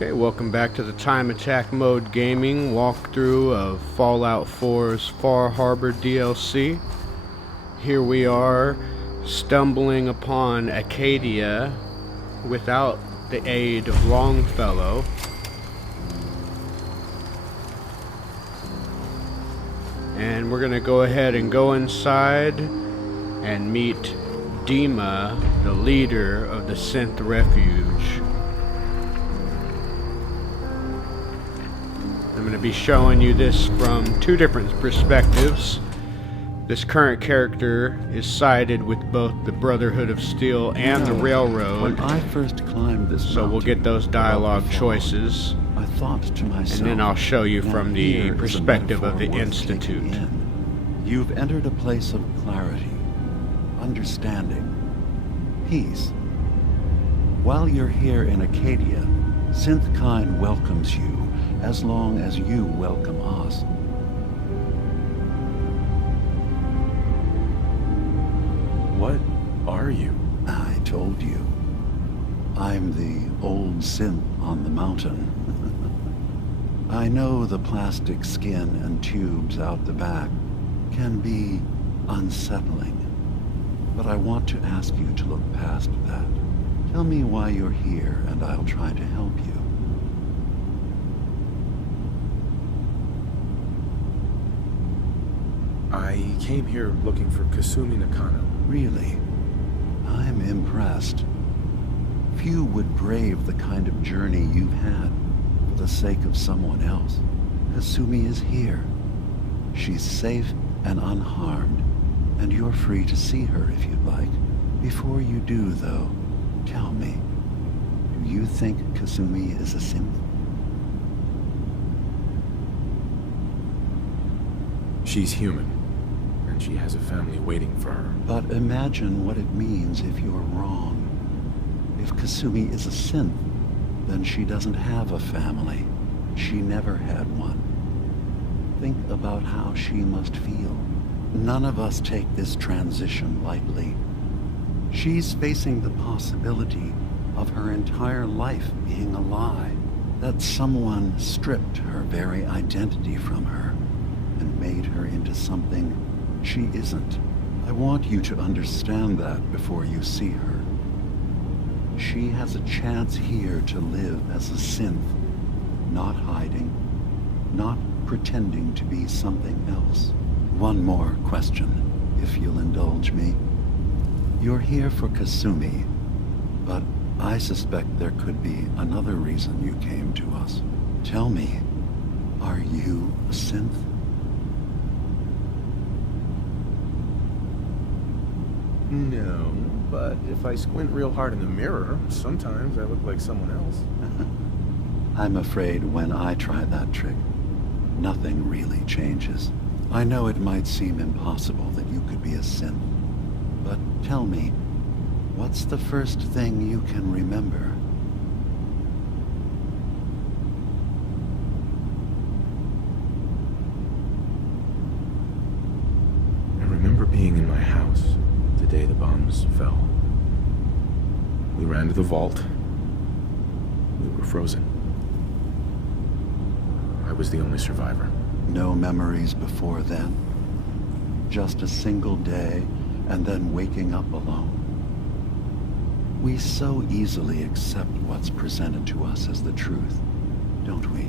Okay, welcome back to the Time Attack Mode Gaming walkthrough of Fallout 4's Far Harbor DLC. Here we are, stumbling upon Acadia without the aid of Longfellow. And we're gonna go ahead and go inside and meet Dima, the leader of the Synth Refuge. I'm going to be showing you this from two different perspectives. This current character is sided with both the Brotherhood of Steel and the Railroad. When I first climbed this so we'll get those dialogue choices. I thought to myself, and then I'll show you from the perspective of the Institute. You've entered a place of clarity, understanding, peace. While you're here in Acadia, Synthkind welcomes you as long as you welcome us. What are you? I told you. I'm the old synth on the mountain. I know the plastic skin and tubes out the back can be unsettling, but I want to ask you to look past that. Tell me why you're here, and I'll try to help you. I came here looking for Kasumi Nakano. Really? I'm impressed. Few would brave the kind of journey you've had for the sake of someone else. Kasumi is here. She's safe and unharmed, and you're free to see her if you'd like. Before you do, though, tell me, do you think Kasumi is a synth? She's human, and she has a family waiting for her. But imagine what it means if you're wrong. If Kasumi is a synth, then she doesn't have a family. She never had one. Think about how she must feel. None of us take this transition lightly. She's facing the possibility of her entire life being a lie, that someone stripped her very identity from her and made her into something she isn't. I want you to understand that before you see her. She has a chance here to live as a synth, not hiding, not pretending to be something else. One more question, if you'll indulge me. You're here for Kasumi, but I suspect there could be another reason you came to us. Tell me, are you a synth? No, but if I squint real hard in the mirror, sometimes I look like someone else. I'm afraid when I try that trick, nothing really changes. I know it might seem impossible that you could be a synth, but tell me, what's the first thing you can remember? I remember being in my house the day the bombs fell. We ran to the vault. We were frozen. I was the only survivor. No memories before then? Just a single day, and then waking up alone? We so easily accept what's presented to us as the truth, don't we?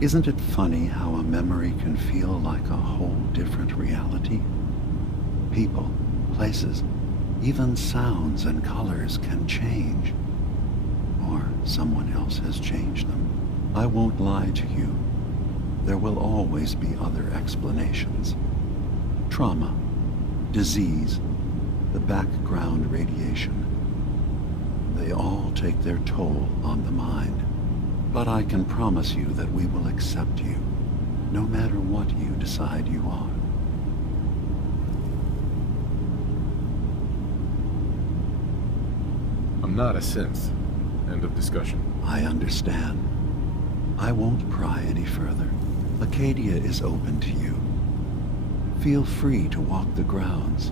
Isn't it funny how a memory can feel like a whole different reality? People, places, even sounds and colors can change. Or someone else has changed them. I won't lie to you. There will always be other explanations. Trauma, disease, the background radiation. They all take their toll on the mind. But I can promise you that we will accept you, no matter what you decide you are. I'm not a synth. End of discussion. I understand. I won't pry any further. Acadia is open to you. Feel free to walk the grounds.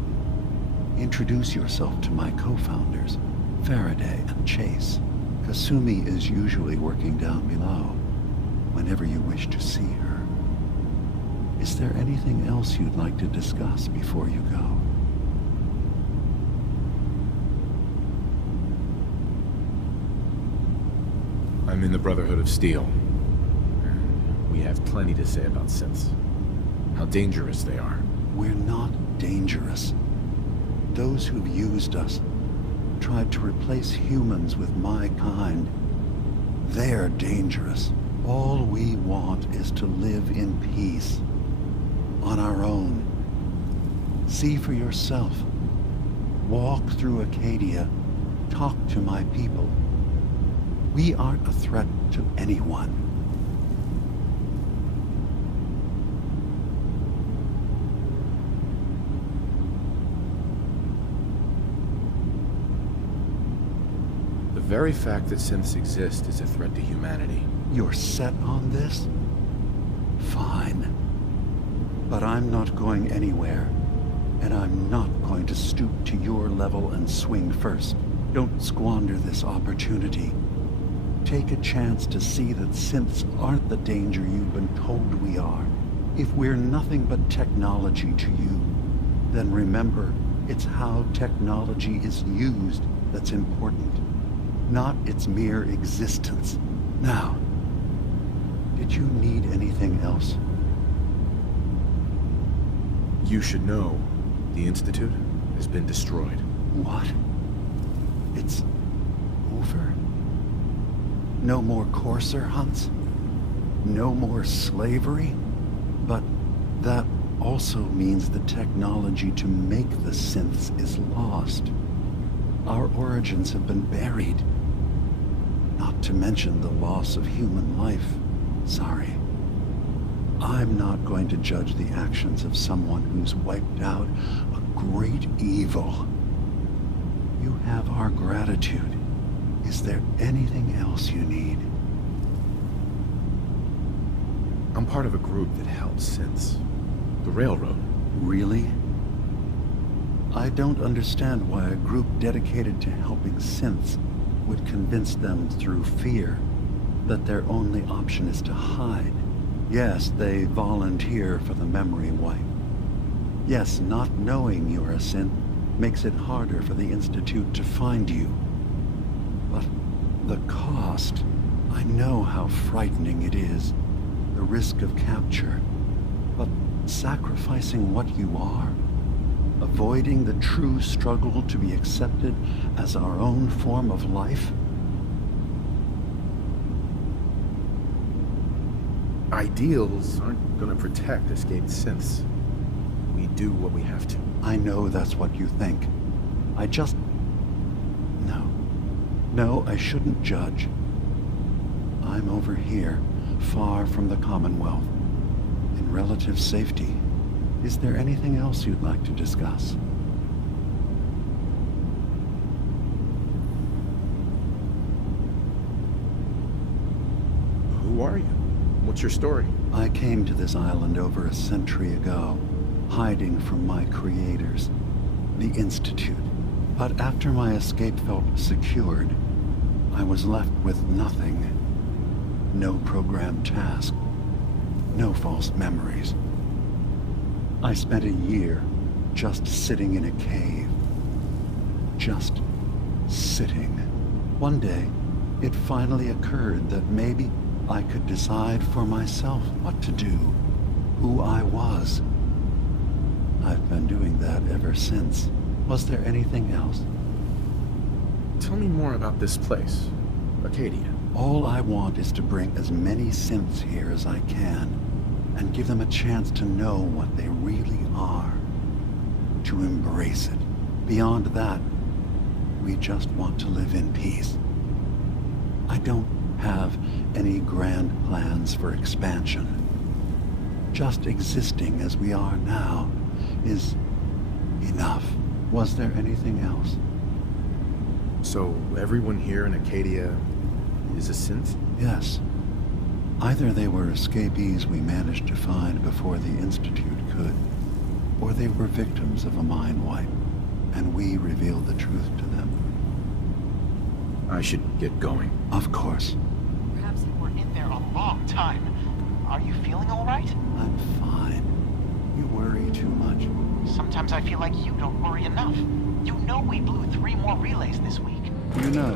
Introduce yourself to my co-founders, Faraday and Chase. Kasumi is usually working down below, whenever you wish to see her. Is there anything else you'd like to discuss before you go? I'm in the Brotherhood of Steel. We have plenty to say about synths. How dangerous they are. We're not dangerous. Those who've used us, tried to replace humans with my kind, they're dangerous. All we want is to live in peace. On our own. See for yourself. Walk through Acadia. Talk to my people. We aren't a threat to anyone. The very fact that synths exist is a threat to humanity. You're set on this? Fine. But I'm not going anywhere. And I'm not going to stoop to your level and swing first. Don't squander this opportunity. Take a chance to see that synths aren't the danger you've been told we are. If we're nothing but technology to you, then remember, it's how technology is used that's important, not its mere existence. Now, did you need anything else? You should know, the Institute has been destroyed. What? It's over? No more courser hunts? No more slavery? But that also means the technology to make the synths is lost. Our origins have been buried. Not to mention the loss of human life. Sorry. I'm not going to judge the actions of someone who's wiped out a great evil. You have our gratitude. Is there anything else you need? I'm part of a group that helps synths. The Railroad. Really? I don't understand why a group dedicated to helping synths would convince them through fear that their only option is to hide. Yes, they volunteer for the memory wipe. Yes, not knowing you're a synth makes it harder for the Institute to find you. But the cost, I know how frightening it is. The risk of capture. But sacrificing what you are, avoiding the true struggle to be accepted as our own form of life? Ideals aren't gonna protect escaped synths. We do what we have to. I know that's what you think. I just... No, I shouldn't judge. I'm over here, far from the Commonwealth, in relative safety. Is there anything else you'd like to discuss? Who are you? What's your story? I came to this island over a century ago, hiding from my creators, the Institute. But after my escape felt secured, I was left with nothing. No programmed task. No false memories. I spent a year just sitting in a cave. Just sitting. One day, it finally occurred that maybe I could decide for myself what to do, who I was. I've been doing that ever since. Was there anything else? Tell me more about this place, Acadia. All I want is to bring as many synths here as I can, and give them a chance to know what they really are. To embrace it. Beyond that, we just want to live in peace. I don't have any grand plans for expansion. Just existing as we are now is enough. Was there anything else? So everyone here in Acadia is a synth? Yes. Either they were escapees we managed to find before the Institute could, or they were victims of a mind wipe, and we revealed the truth to them. I should get going. Of course. Perhaps you were in there a long time. Are you feeling all right? I'm fine. You worry too much. Sometimes I feel like you don't worry enough. You know we blew 3 more relays this week. You know,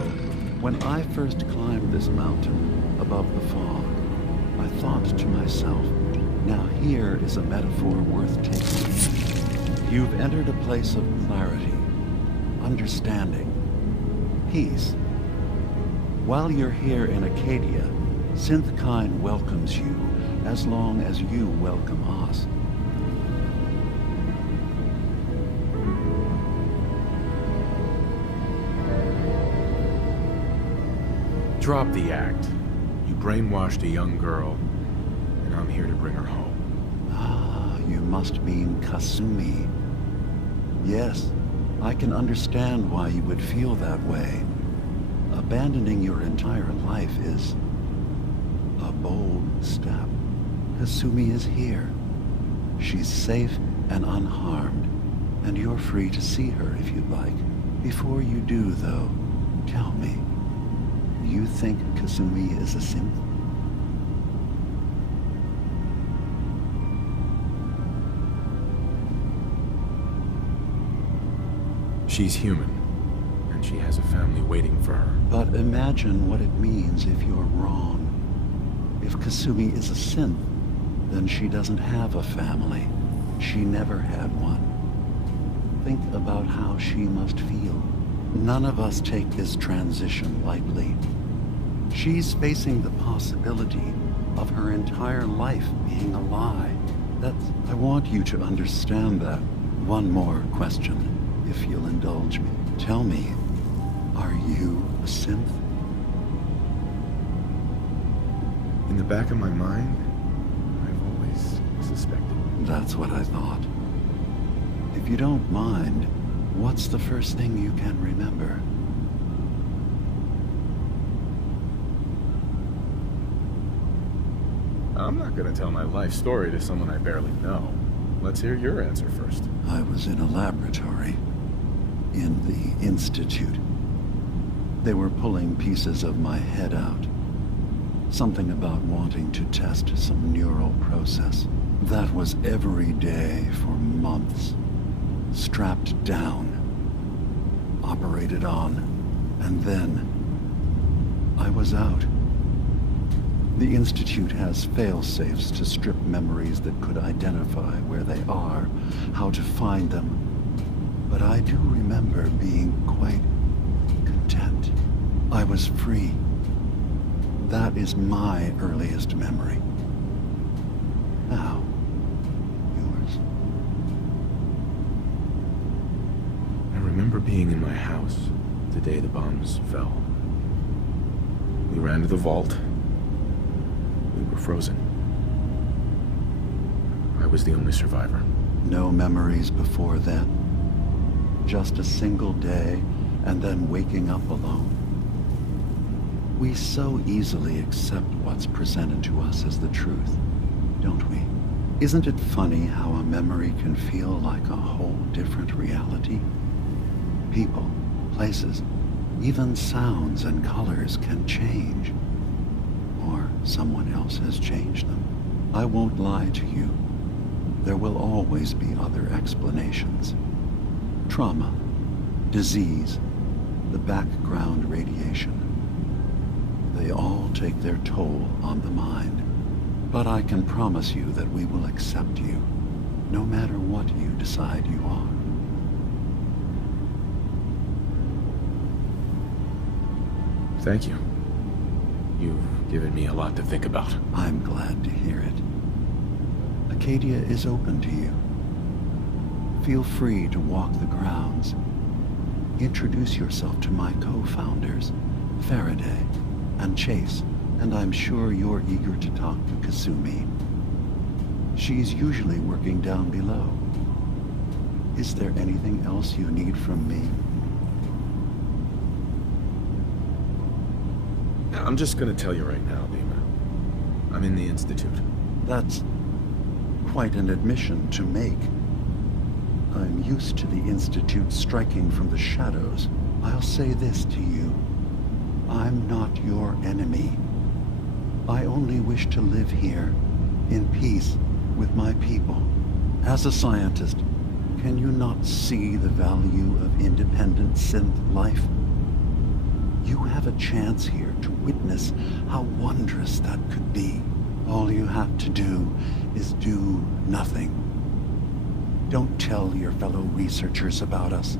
when I first climbed this mountain above the fog, I thought to myself, now here is a metaphor worth taking. You've entered a place of clarity, understanding, peace. While you're here in Acadia, Synthkind welcomes you as long as you welcome us. Drop the act. You brainwashed a young girl, and I'm here to bring her home. Ah, you must mean Kasumi. Yes, I can understand why you would feel that way. Abandoning your entire life is a bold step. Kasumi is here. She's safe and unharmed, and you're free to see her if you'd like. Before you do, though, tell me, you think Kasumi is a synth? She's human, and she has a family waiting for her. But imagine what it means if you're wrong. If Kasumi is a synth, then she doesn't have a family. She never had one. Think about how she must feel. None of us take this transition lightly. She's facing the possibility of her entire life being a lie. I want you to understand that. One more question, if you'll indulge me. Tell me, are you a synth? In the back of my mind, I've always suspected. That's what I thought. If you don't mind, what's the first thing you can remember? I'm not gonna tell my life story to someone I barely know. Let's hear your answer first. I was in a laboratory. In the Institute. They were pulling pieces of my head out. Something about wanting to test some neural process. That was every day for months. Strapped down. Operated on. And then I was out. The Institute has fail-safes to strip memories that could identify where they are, how to find them. But I do remember being quite content. I was free. That is my earliest memory. Now, yours. I remember being in my house the day the bombs fell. We ran to the vault. We were frozen. I was the only survivor. No memories before then? Just a single day, and then waking up alone? We so easily accept what's presented to us as the truth, don't we? Isn't it funny how a memory can feel like a whole different reality? People, places, even sounds and colors can change. Or someone else has changed them. I won't lie to you. There will always be other explanations. Trauma, disease, the background radiation. They all take their toll on the mind. But I can promise you that we will accept you, no matter what you decide you are. Thank you. You've given me a lot to think about. I'm glad to hear it. Acadia is open to you. Feel free to walk the grounds. Introduce yourself to my co-founders, Faraday and Chase, and I'm sure you're eager to talk to Kasumi. She's usually working down below. Is there anything else you need from me? I'm just gonna tell you right now, Dima. I'm in the Institute. That's quite an admission to make. I'm used to the Institute striking from the shadows. I'll say this to you. I'm not your enemy. I only wish to live here, in peace with my people. As a scientist, can you not see the value of independent synth life? You have a chance here to witness how wondrous that could be. All you have to do is do nothing. Don't tell your fellow researchers about us.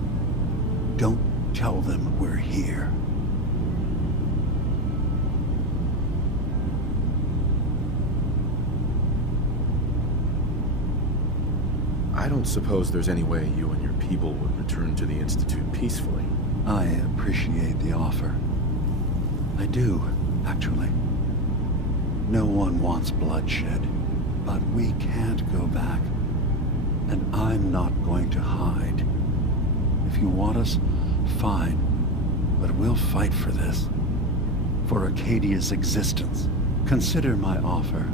Don't tell them we're here. I don't suppose there's any way you and your people would return to the Institute peacefully. I appreciate the offer. I do, actually. No one wants bloodshed, but we can't go back. And I'm not going to hide. If you want us, fine. But we'll fight for this. For Acadia's existence. Consider my offer.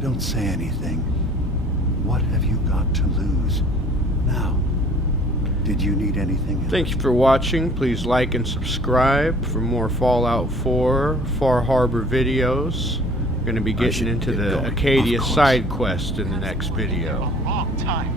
Don't say anything. What have you got to lose? Now, did you need anything else? Thank you for watching. Please like and subscribe for more Fallout 4 Far Harbor videos. We're going to be getting into the Acadia side quest in the next video. A long time.